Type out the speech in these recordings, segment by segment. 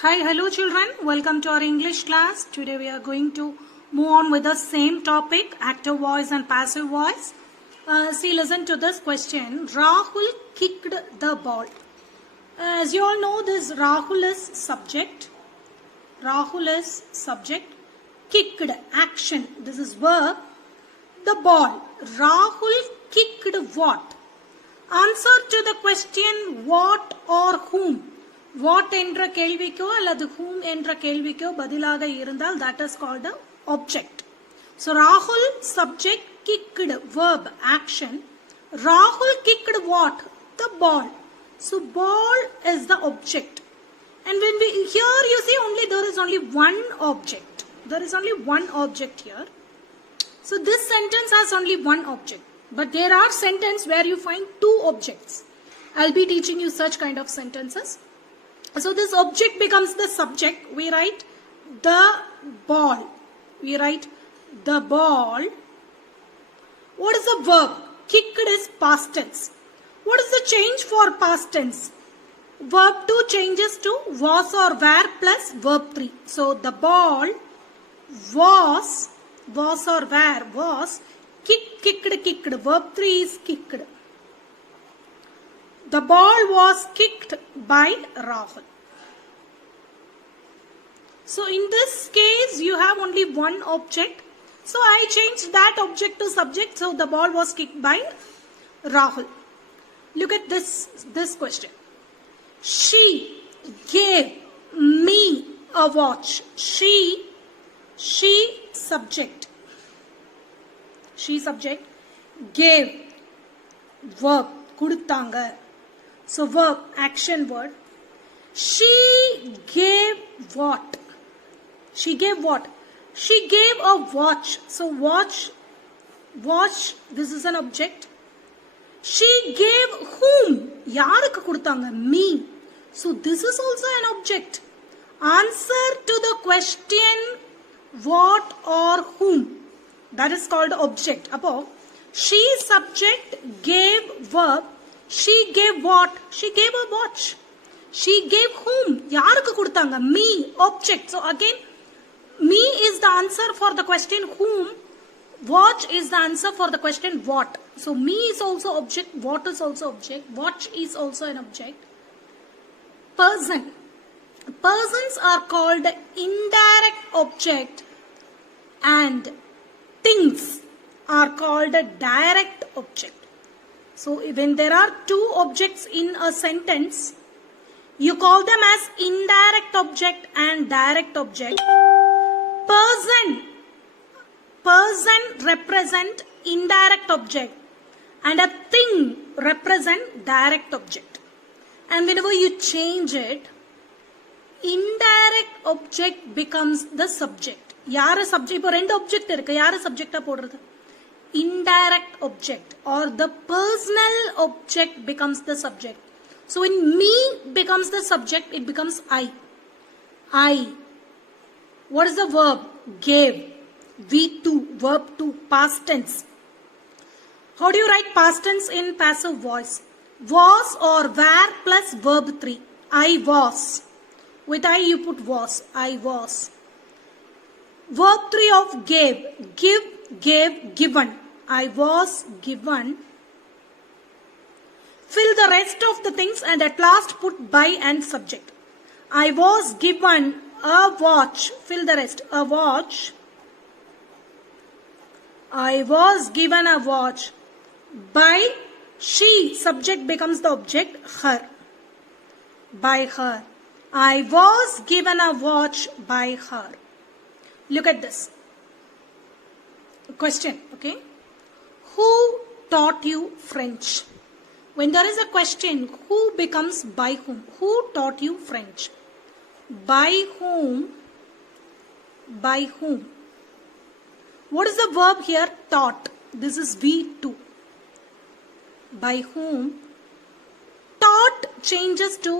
Hi, hello children. Welcome to our English class. Today we are going to move on with the same topic, active voice and passive voice. See, listen to this question. Rahul kicked the ball. As you all know, this Rahul is subject. Rahul is subject. Kicked, action. This is verb. The ball. Rahul kicked what? Answer to the question what or whom. What என்ற கேள்விக்கோ அல்லது whom என்ற கேள்விக்கோ பதிலாக இருந்தால் that is called the object. So Rahul subject, kicked verb action. Rahul kicked what? The ball. So ball is the object. And when we here you see there is only one object. There is only one object here. So this sentence has only one object. But there are sentences where you find two objects. I'll be teaching you such kind of sentences. So this object becomes the subject. We write the ball. We write the ball. What is the verb? Kicked is past tense. What is the change for past tense? Verb 2 changes to was or were plus verb 3. So the ball was or were, was, kicked. Verb 3 is kicked. The ball was kicked by Rahul. So in this case, you have only one object. So I changed that object to subject. So the ball was kicked by Rahul. Look at this question. She gave me a watch. She subject. She subject. Gave verb. Kuduttanga. So verb, action word. She gave what? She gave what? She gave a watch. So watch, this is an object. She gave whom? Yarukku kuduttanga? Me. So this is also an object. Answer to the question what or whom. That is called object. Above, she subject, gave verb. She gave what? She gave a watch. She gave whom? Yarukku kuduttanga? Me. Object. So again, me is the answer for the question whom. Watch is the answer for the question what. So me is also object. What is also object. Watch is also an object. Person. Persons are called indirect object and things are called a direct object. So when there are two objects in a sentence, you call them as indirect object and direct object. Person represent indirect object and a thing represent direct object. And whenever you change it, indirect object becomes the subject. யார subject? இப்போ ரெண்டு object இருக்கு. யார subject-ஆ போடுறது? Indirect object or the personal object becomes the subject. So when me becomes the subject, it becomes I. What is the verb? Gave. V2, verb 2, past tense. How do you write past tense in passive voice? Was or were plus verb 3. I was. With I you put was. I was. Verb 3 of gave. Gave, given. I was given. Fill the rest of the things and at last put by and subject. I was given a watch. Fill the rest. A watch. I was given a watch by she. Subject becomes the object. Her. By her. I was given a watch by her. Look at this. Question, okay? Who taught you French? When there is a question, who becomes by whom? Who taught you French? By whom? By whom? What is the verb here? Taught. This is V2. By whom? Taught changes to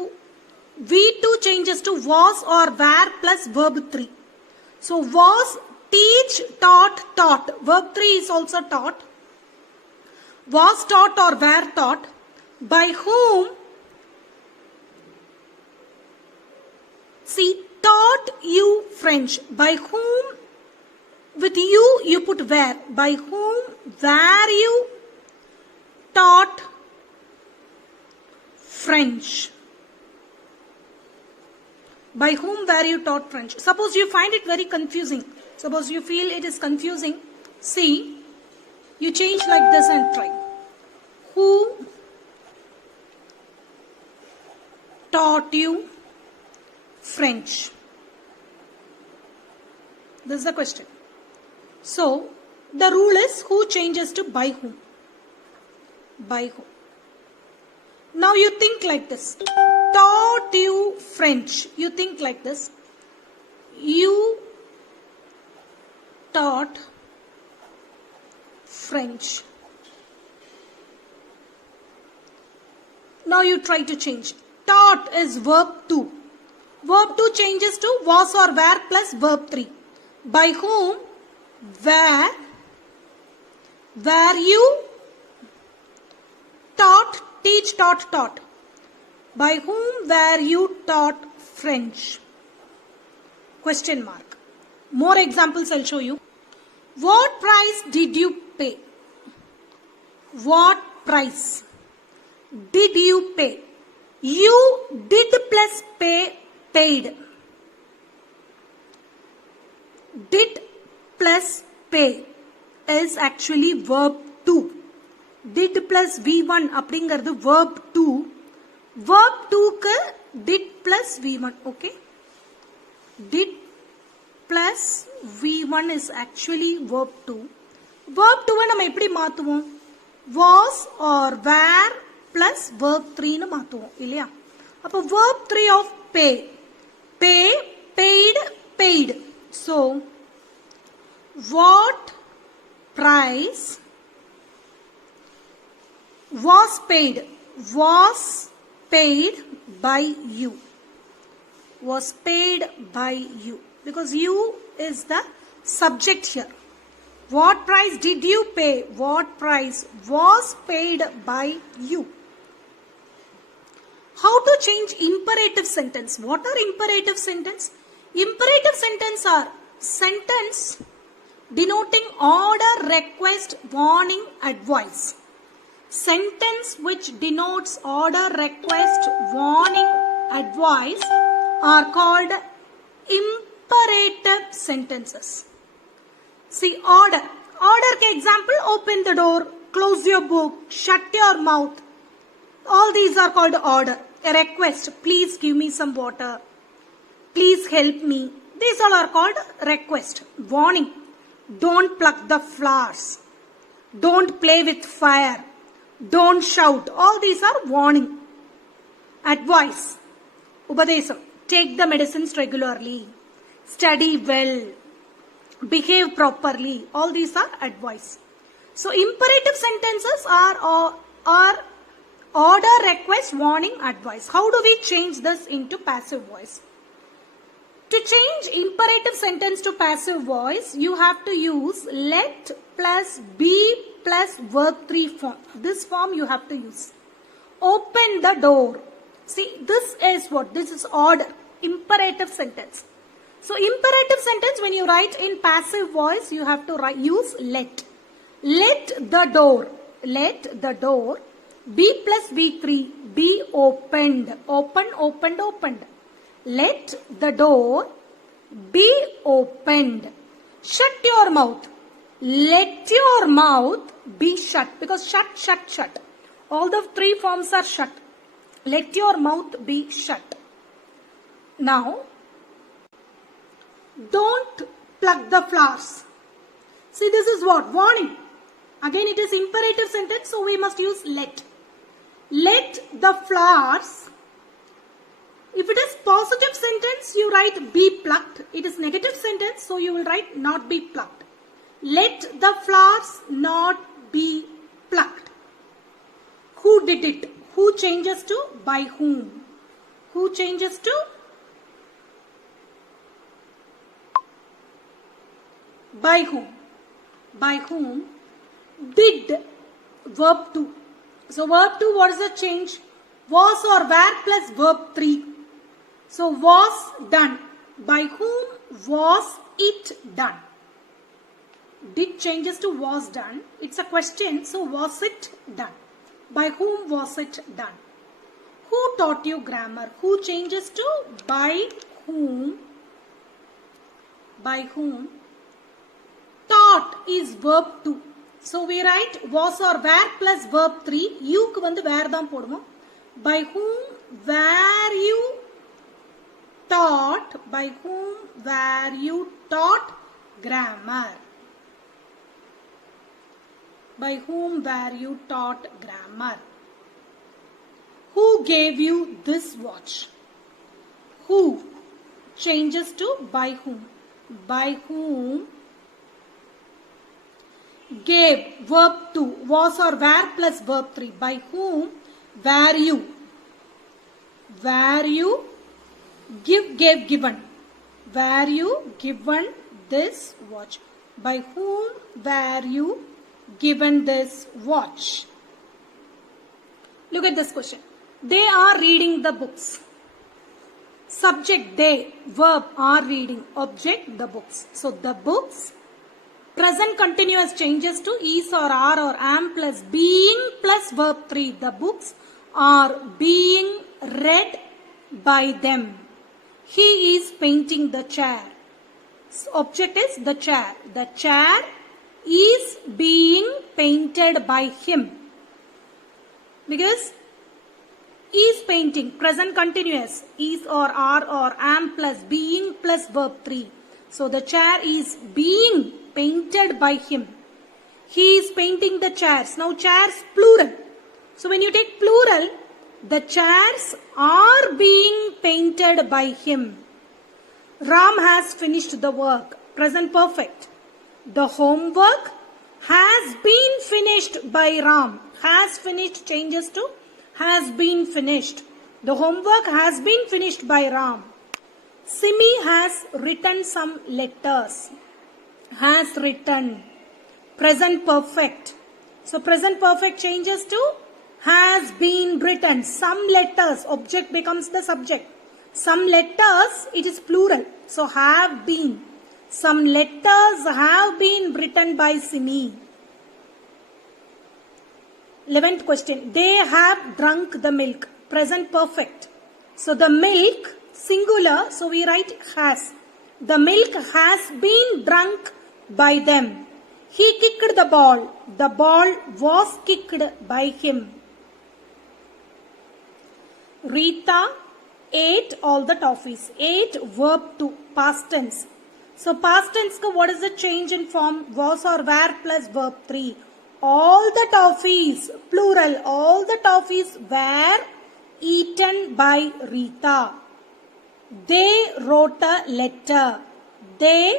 V2 changes to was or were plus verb 3. So was, teach, taught. Verb 3 is also taught. Was taught or were taught. By whom? See, taught you French. By whom? With you put where. By whom, where you taught French. By whom, where you taught French. Suppose you find it very confusing. Suppose you feel it is confusing. See, you change like this and try. Who taught you French? This is the question. So, the rule is who changes to by whom. By whom. Now you think like this. Taught you French. You think like this. You taught French. Now you try to change. Taught is verb 2. Verb 2 changes to was or were plus verb 3. By whom, where you taught, teach, taught. By whom, where you taught French. Question mark. More examples I'll show you. What price did you pay? What price did you pay? You did plus pay, paid. Did plus pay is actually verb 2. Did plus V1 அப்படிங்கிறது verb 2. Verb 2க்கு did plus V1. Okay. Did plus V1 is actually verb 2. Verb 2 நம்ம எப்படி மாத்துவோம்? Was or were plus verb 3 னு மாத்துவோம் இல்லையா? அப்போ verb 3 of pay. Pay, paid, paid. So, what price was paid? Was paid by you. Was paid by you. Because you is the subject here. What price did you pay? What price was paid by you? How to change imperative sentence? What are imperative sentence? Imperative sentence are sentence denoting order, request, warning, advice. Sentence which denotes order, request, warning, advice are called imperative sentences. See, order. Order ke example, open the door, close your book, shut your mouth. All these are called order. A request, please give me some water. Please help me. These all are called request. Warning, don't pluck the flowers. Don't play with fire. Don't shout. All these are warning. Advice, Ubadesam, take the medicines regularly. Study well. Behave properly. All these are advice. So imperative sentences are order, request, warning, advice. How do we change this into passive voice? To change imperative sentence to passive voice, you have to use let plus be plus verb 3 form. This form you have to use. Open the door. See, this is what? This is order. Imperative sentence. So imperative sentence, when you write in passive voice, you have to use let. Let the door. Let the door. Be plus B3. Be opened. Open, opened, opened. Let the door be opened. Shut your mouth. Let your mouth be shut. Because shut, shut, shut. All the three forms are shut. Let your mouth be shut. Now, don't pluck the flowers. See, this is what? Warning. Again, it is imperative sentence, so we must use let. Let the flowers. If it is positive sentence, you write be plucked. It is negative sentence, so you will write not be plucked. Let the flowers not be plucked. Who did it? Who changes to by whom? Who changes to by whom? By whom? Did verb 2. So verb 2, what is the change? Was or were plus verb 3. So was done. By whom was it done? Did changes to was done. It's a question. So was it done? By whom was it done? Who taught you grammar? Who changes to by whom? By whom? Taught is verb 2. So we write was or were plus verb 3. You ku vandu where dhaan podumom. By whom were you taught? By whom were you taught grammar? By whom were you taught grammar? Who gave you this watch? Who changes to by whom. By whom gave verb 2 was or were plus verb 3. By whom were you? Were you gave given. Were you given this watch? By whom were you given this watch? Look at this question. They are reading the books. Subject they, verb are reading, object the books. So the books. Present continuous changes to is or are or am plus being plus verb 3. The books are being read by them. He is painting the chair. So object is the chair. The chair is being painted by him. Because is painting, present continuous, is or are or am plus being plus verb 3. So the chair is being painted by him. He is painting the chairs. Now chairs plural. So when you take plural, the chairs are being painted by him. Ram has finished the work. Present perfect. The homework has been finished by Ram. Has finished changes to has been finished. The homework has been finished by Ram. Simi has written some letters. Has written. Present perfect. So present perfect changes to has been written. Some letters, object becomes the subject. Some letters, it is plural. So have been. Some letters have been written by Simi. 11th question. They have drunk the milk. Present perfect. So the milk, singular, so we write has. The milk has been drunk by them. He kicked the ball. The ball was kicked by him. Rita ate all the toffees. Ate verb 2, past tense. So past tense, what is the change in form? Was or were plus verb 3. All the toffees, plural, all the toffees were eaten by Rita. They wrote a letter. They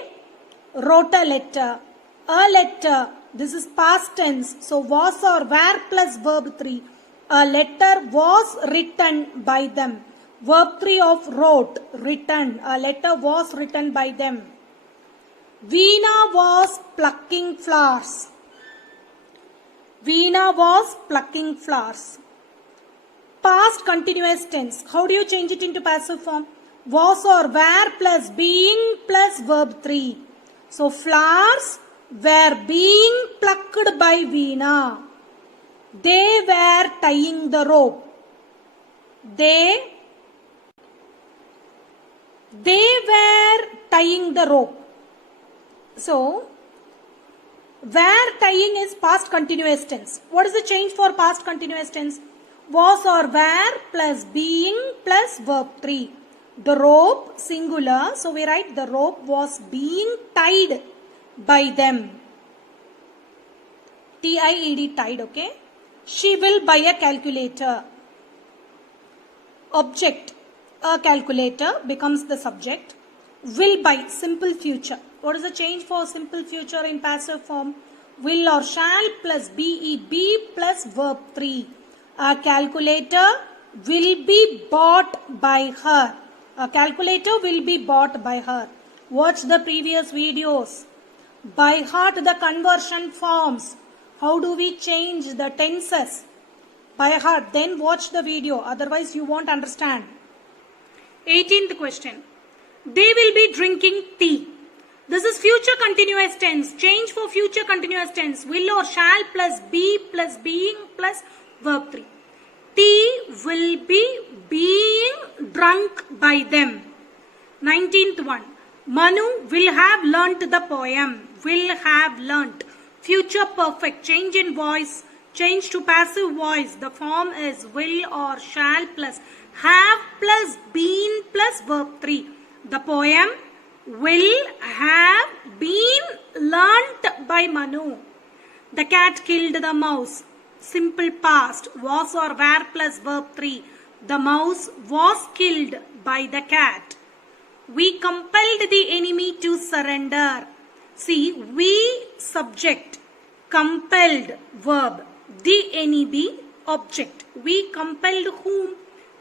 wrote a letter. A letter, this is past tense. So was or were plus verb 3. A letter was written by them. Verb 3 of wrote, written. A letter was written by them. Veena was plucking flowers. Veena was plucking flowers. Past continuous tense. How do you change it into passive form? Was or were plus being plus verb 3. So flowers were being plucked by Veena. They were tying the rope. They were tying the rope. So, were tying is past continuous tense. What is the change for past continuous tense? Was or were plus being plus verb 3. The rope, singular. So, we write the rope was being tied by them. T-I-E-D, tied, okay? She will buy a calculator. Object, a calculator becomes the subject. Will buy, simple future. What is the change for simple future in passive form? Will or shall plus be plus verb 3. A calculator will be bought by her. A calculator will be bought by her. Watch the previous videos. By heart the conversion forms. How do we change the tenses? By heart. Then watch the video. Otherwise you won't understand. 18th question. They will be drinking tea. This is future continuous tense. Change for future continuous tense. Will or shall plus be plus being plus verb 3. Tea will be being drunk by them. 19th one. Manu will have learnt the poem. Will have learnt. Future perfect. Change in voice. Change to passive voice. The form is will or shall plus have plus been plus verb 3. The poem will have been learnt by Manu. The cat killed the mouse. Simple past. Was or were plus verb 3. The mouse was killed by the cat. We compelled the enemy to surrender. See, we subject, compelled verb, the enemy object. We compelled whom?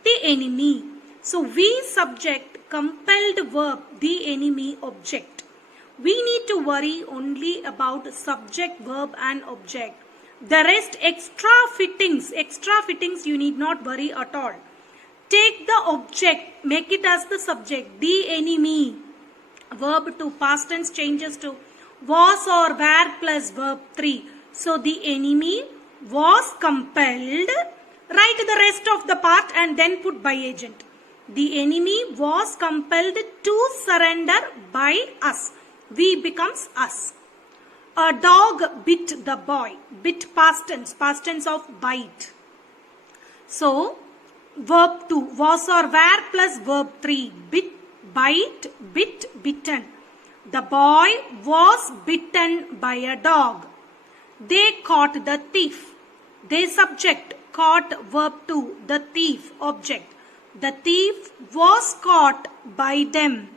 The enemy. So we subject, compelled verb, the enemy object. We need to worry only about subject, verb and object. The rest extra fittings you need not worry at all. Take the object, make it as the subject, the enemy. Verb to past tense changes to was or were plus verb 3. So the enemy was compelled. Write the rest of the part and then put by agent. The enemy was compelled to surrender by us. We becomes us. A dog bit the boy. Bit past tense of bite. So, verb 2, was or were plus verb 3. Bit, bite, bit, bitten. The boy was bitten by a dog. They caught the thief. They subject, caught verb 2. The thief, object. The thief was caught by them.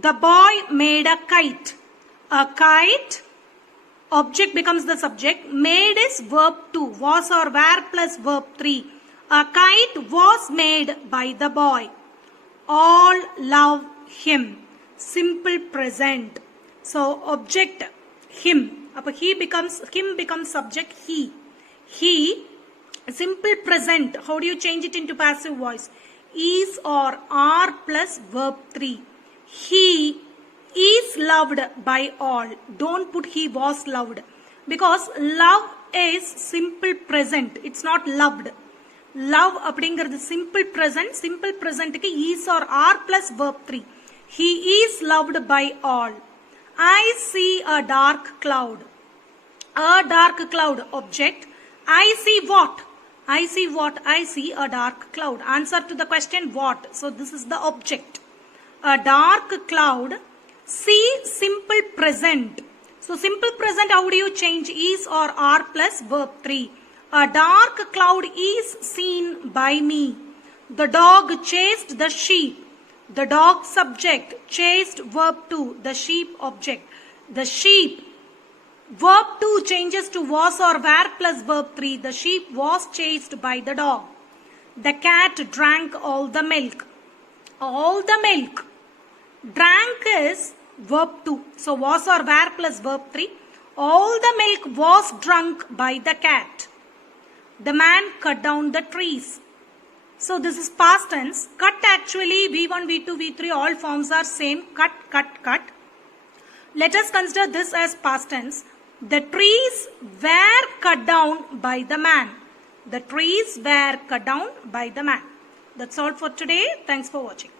The boy made a kite. A kite, object becomes the subject. Made is verb 2. Was or were plus verb 3. A kite was made by the boy. All love him. Simple present. So object him. Him becomes subject he. He, simple present. How do you change it into passive voice? Is or are plus verb 3. He is loved by all. Don't put he was loved. Because love is simple present. It's not loved. Love அப்படிங்கிறது simple present. Simple present க்கு is or are plus verb 3. He is loved by all. I see a dark cloud. A dark cloud, object. I see what? I see what? I see a dark cloud. Answer to the question what? So this is the object. A dark cloud. See, simple present. So simple present, how do you change? Is or are plus verb 3. A dark cloud is seen by me. The dog chased the sheep. The dog subject, chased verb 2. The sheep object. The sheep, verb 2 changes to was or were plus verb 3. The sheep was chased by the dog. The cat drank all the milk. All the milk. Drank is verb 2. So was or were plus verb 3. All the milk was drunk by the cat. The man cut down the trees. So this is past tense. Cut actually V1, V2, V3 all forms are same. Cut, cut, cut. Let us consider this as past tense. The trees were cut down by the man. The trees were cut down by the man. That's all for today. Thanks for watching.